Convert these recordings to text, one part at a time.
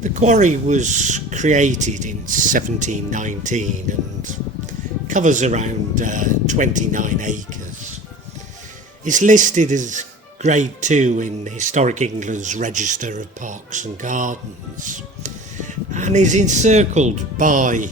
The quarry was created in 1719 and covers around 29 acres. It's listed as Grade 2 in Historic England's Register of Parks and Gardens and is encircled by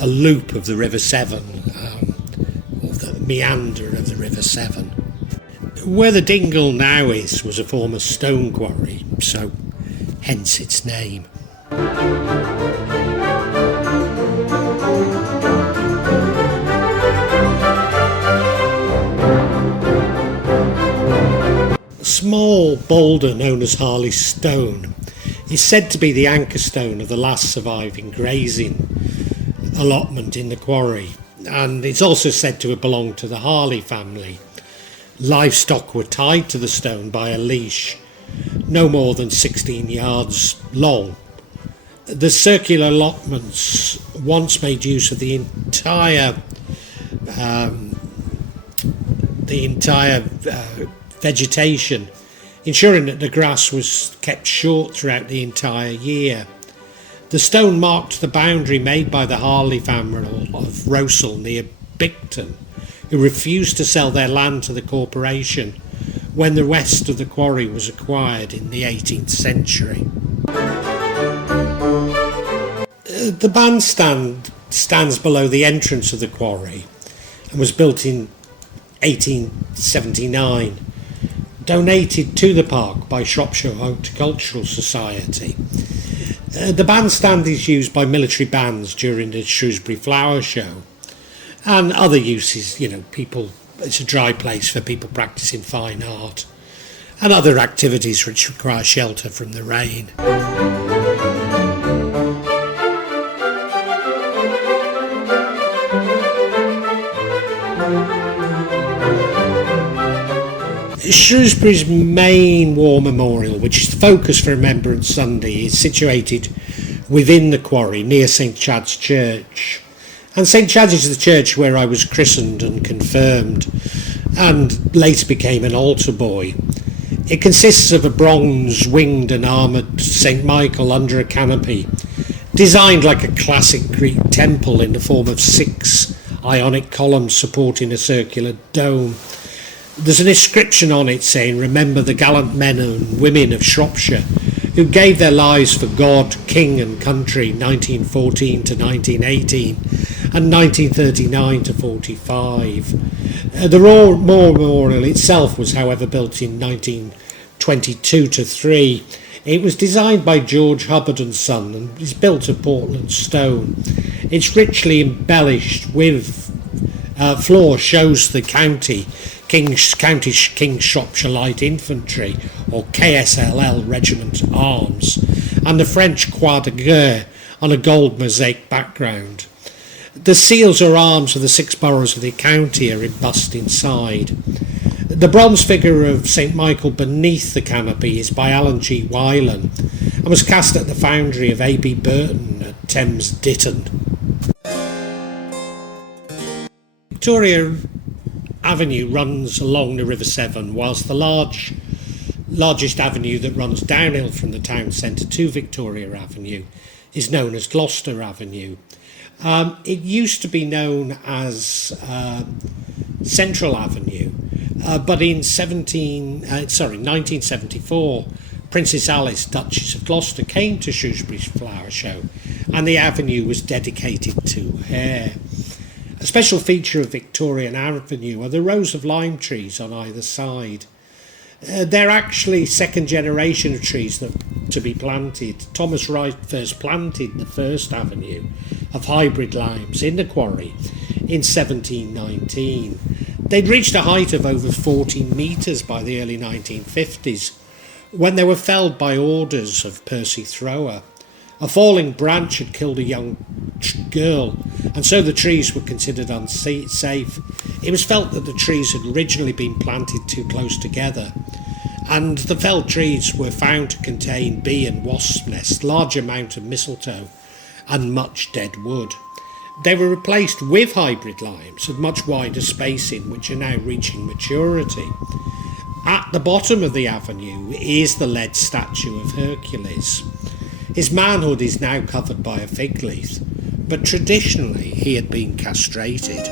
a loop of the River Severn, or the meander of the River Severn. Where the Dingle now is was a former stone quarry, so hence its name. A small boulder known as Harley stone is said to be the anchor stone of the last surviving grazing allotment in the quarry, and it's also said to have belonged to the Harley family. Livestock were tied to the stone by a leash no more than 16 yards long. The circular allotments once made use of the entire vegetation, ensuring that the grass was kept short throughout the entire year. The stone marked the boundary made by the Harley family of Rosal near Bicton, who refused to sell their land to the corporation when the rest of the quarry was acquired in the 18th century. The bandstand stands below the entrance of the quarry and was built in 1879, donated to the park by Shropshire Horticultural Society. The bandstand is used by military bands during the Shrewsbury Flower Show and other uses, it's a dry place for people practicing fine art and other activities which require shelter from the rain. Shrewsbury's main war memorial, which is the focus for Remembrance Sunday, is situated within the quarry near St Chad's Church. And St Chad's is the church where I was christened and confirmed and later became an altar boy. It consists of a bronze winged and armoured St Michael under a canopy, designed like a classic Greek temple in the form of 6 Ionic columns supporting a circular dome. There's an inscription on it saying, "Remember the gallant men and women of Shropshire who gave their lives for God, King and country 1914 to 1918 and 1939 to 45. The War Memorial itself was, however, built in 1922 to 3. It was designed by George Hubbard and Son and is built of Portland stone. It's richly embellished with floor shows the King's Shropshire Light Infantry, or KSLL Regiment Arms, and the French Croix de Guerre on a gold mosaic background. The seals or arms of the 6 boroughs of the county are embossed inside. The bronze figure of St Michael beneath the canopy is by Alan G. Wylan and was cast at the foundry of A.B. Burton at Thames Ditton. Victoria Avenue runs along the River Severn, whilst the largest avenue that runs downhill from the town centre to Victoria Avenue is known as Gloucester Avenue. It used to be known as Central Avenue, but in 1974, Princess Alice, Duchess of Gloucester, came to Shrewsbury's Flower Show, and the avenue was dedicated to her. A special feature of Victorian Avenue are the rows of lime trees on either side. They're actually second generation of trees to be planted. Thomas Wright first planted the first avenue of hybrid limes in the quarry in 1719. They'd reached a height of over 14 metres by the early 1950s, when they were felled by orders of Percy Thrower. A falling branch had killed a young girl, and so the trees were considered unsafe. It was felt that the trees had originally been planted too close together, and the felled trees were found to contain bee and wasp nests, large amount of mistletoe, and much dead wood. They were replaced with hybrid limes of much wider spacing, which are now reaching maturity. At the bottom of the avenue is the lead statue of Hercules. His manhood is now covered by a fig leaf, but traditionally he had been castrated.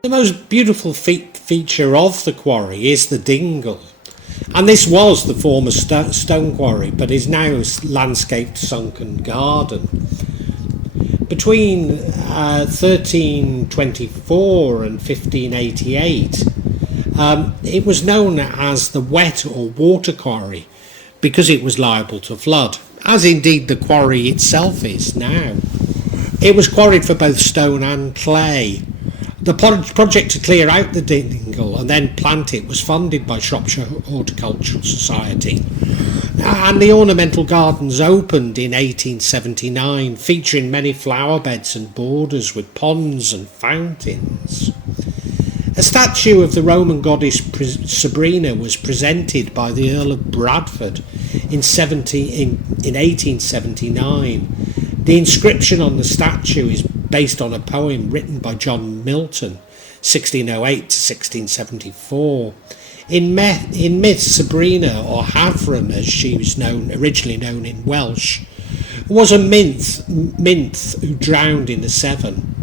The most beautiful feature of the quarry is the Dingle, and this was the former stone quarry but is now a landscaped sunken garden. Between 1324 and 1588 it was known as the wet or water quarry because it was liable to flood, as indeed the quarry itself is now. It was quarried for both stone and clay. The project to clear out the Dingle and then plant it was funded by Shropshire Horticultural Society, and the ornamental gardens opened in 1879, featuring many flower beds and borders with ponds and fountains. A statue of the Roman goddess Sabrina was presented by the Earl of Bradford in 1879. The inscription on the statue is based on a poem written by John Milton, 1608 to 1674. In myth, Sabrina, or Havren as she was originally known in Welsh, was a nymph who drowned in the Severn.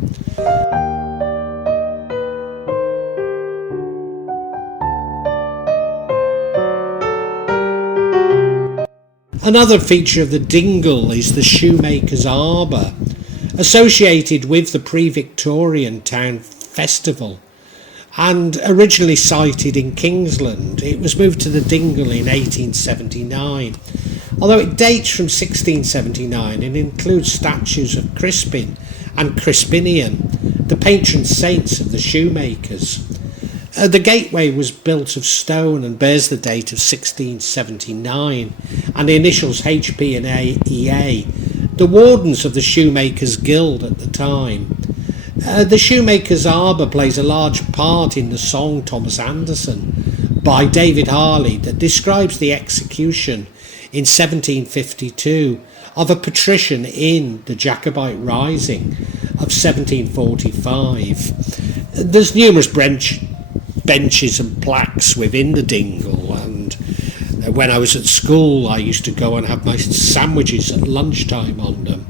Another feature of the Dingle is the Shoemaker's Arbour, associated with the pre-Victorian town festival, and originally sited in Kingsland. It was moved to the Dingle in 1879, although it dates from 1679 and includes statues of Crispin and Crispinian, the patron saints of the shoemakers. The gateway was built of stone and bears the date of 1679 and the initials HP and EA, the wardens of the Shoemakers Guild at the time. The Shoemaker's Arbour plays a large part in the song Thomas Anderson by David Harley that describes the execution in 1752 of a patrician in the Jacobite Rising of 1745. There's numerous benches and plaques within the Dingle, and when I was at school I used to go and have my sandwiches at lunchtime on them.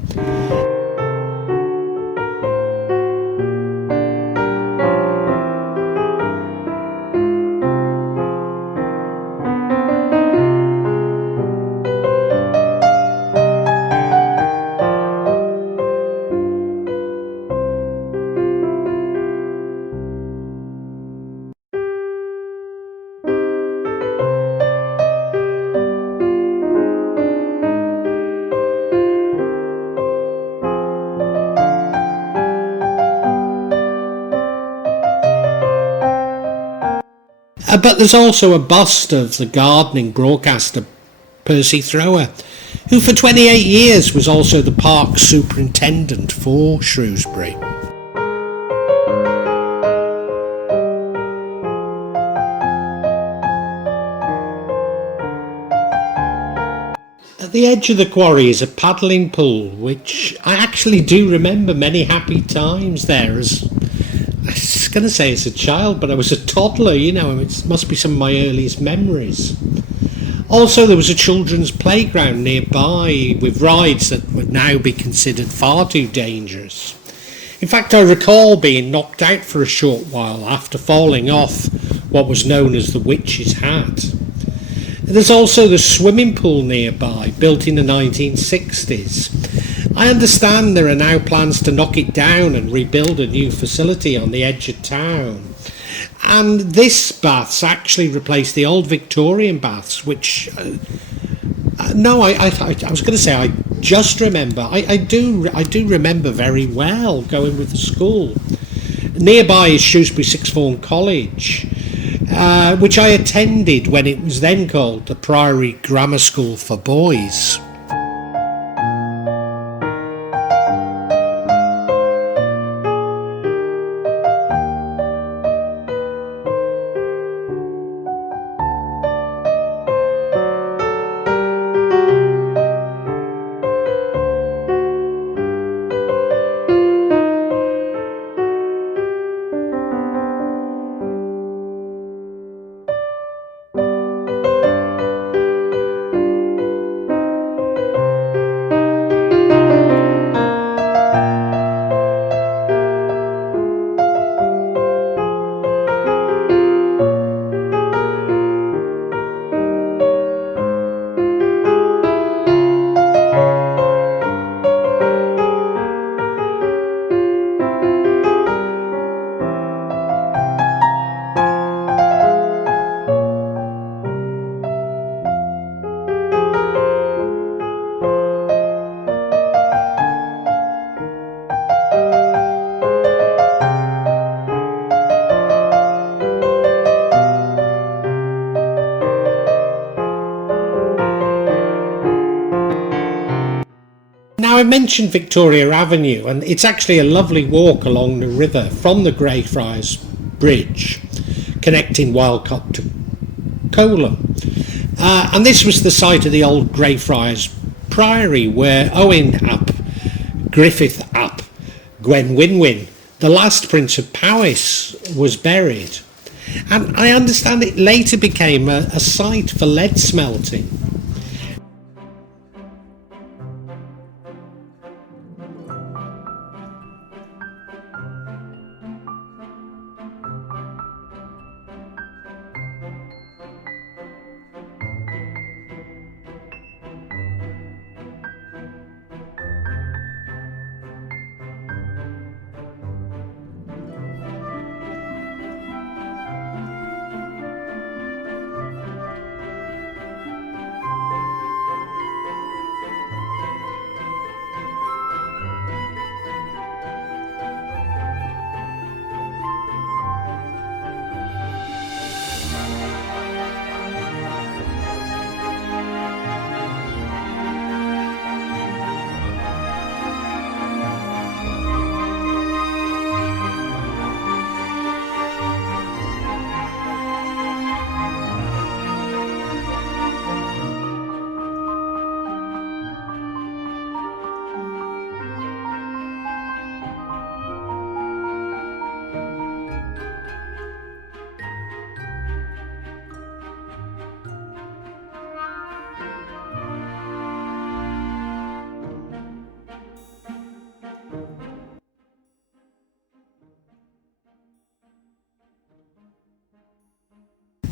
But there's also a bust of the gardening broadcaster Percy Thrower, who for 28 years was also the park superintendent for Shrewsbury. At the edge of the quarry is a paddling pool, which I actually do remember many happy times there as, I was going to say as a child, but I was a toddler, it must be some of my earliest memories. Also, there was a children's playground nearby with rides that would now be considered far too dangerous. In fact, I recall being knocked out for a short while after falling off what was known as the Witch's Hat. There's also the swimming pool nearby, built in the 1960s. I understand there are now plans to knock it down and rebuild a new facility on the edge of town. And this baths actually replaced the old Victorian baths, which... I was going to say I just remember. I do remember very well going with the school. Nearby is Shrewsbury Sixth Form College, which I attended when it was then called the Priory Grammar School for Boys. Now, I mentioned Victoria Avenue, and it's actually a lovely walk along the river from the Greyfriars Bridge, connecting Wildcott to Coleham. And this was the site of the old Greyfriars Priory, where Owen ap Griffith ap Gwenwynwyn, the last Prince of Powys, was buried. And I understand it later became a site for lead smelting.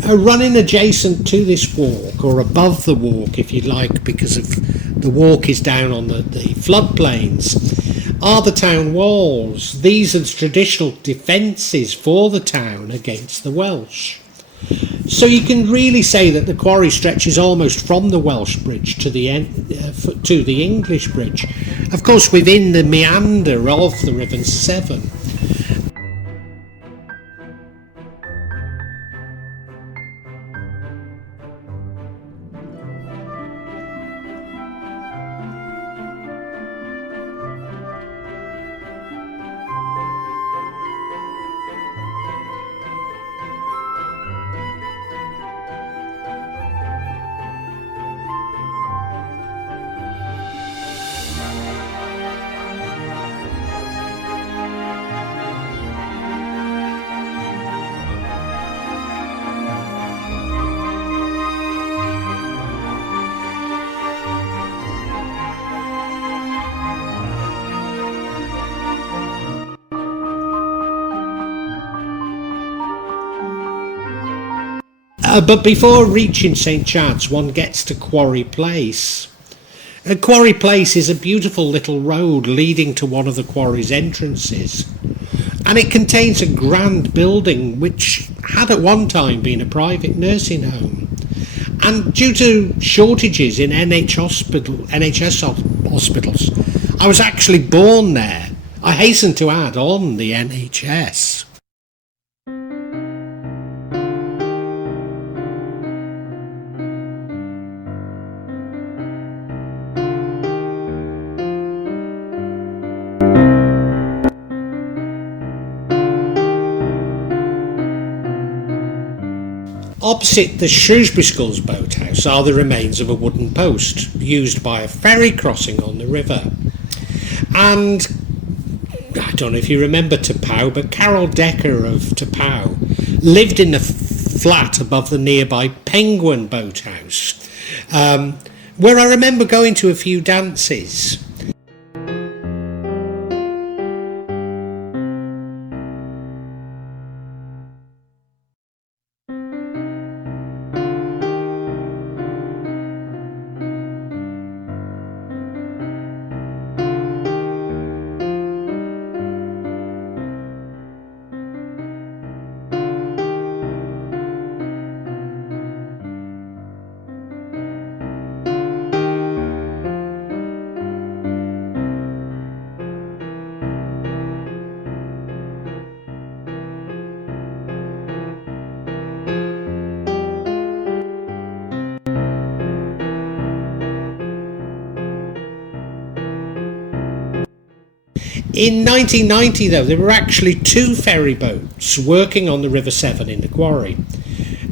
Running adjacent to this walk, or above the walk if you like, because of the walk is down on the floodplains, are the town walls. These are the traditional defences for the town against the Welsh. So you can really say that the quarry stretches almost from the Welsh bridge to the English bridge, of course within the meander of the River Severn. But before reaching St Chad's, one gets to Quarry Place. Quarry Place is a beautiful little road leading to one of the quarry's entrances, and it contains a grand building which had at one time been a private nursing home. And due to shortages in NHS hospitals, I was actually born there. I hasten to add on the NHS. Opposite the Shrewsbury Skulls boathouse are the remains of a wooden post used by a ferry crossing on the river. And I don't know if you remember Tapau, but Carol Decker of Tapau lived in the flat above the nearby Penguin boathouse, where I remember going to a few dances. In 1990, though, there were actually 2 ferry boats working on the River Severn in the quarry,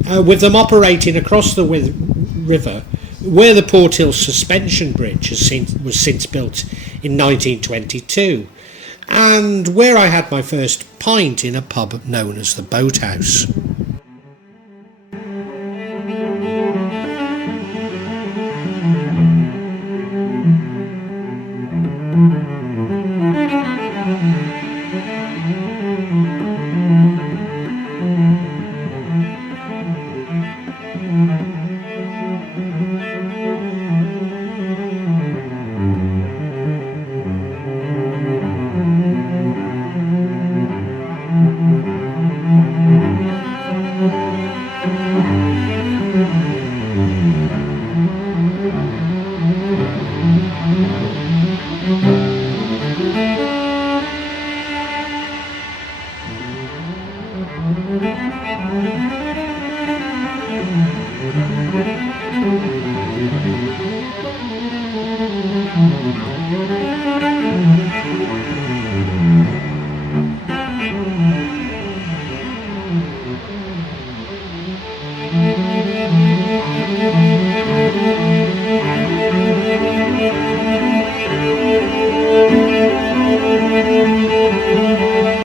with them operating across the river where the Porthill Suspension Bridge was since built in 1922, and where I had my first pint in a pub known as the Boathouse.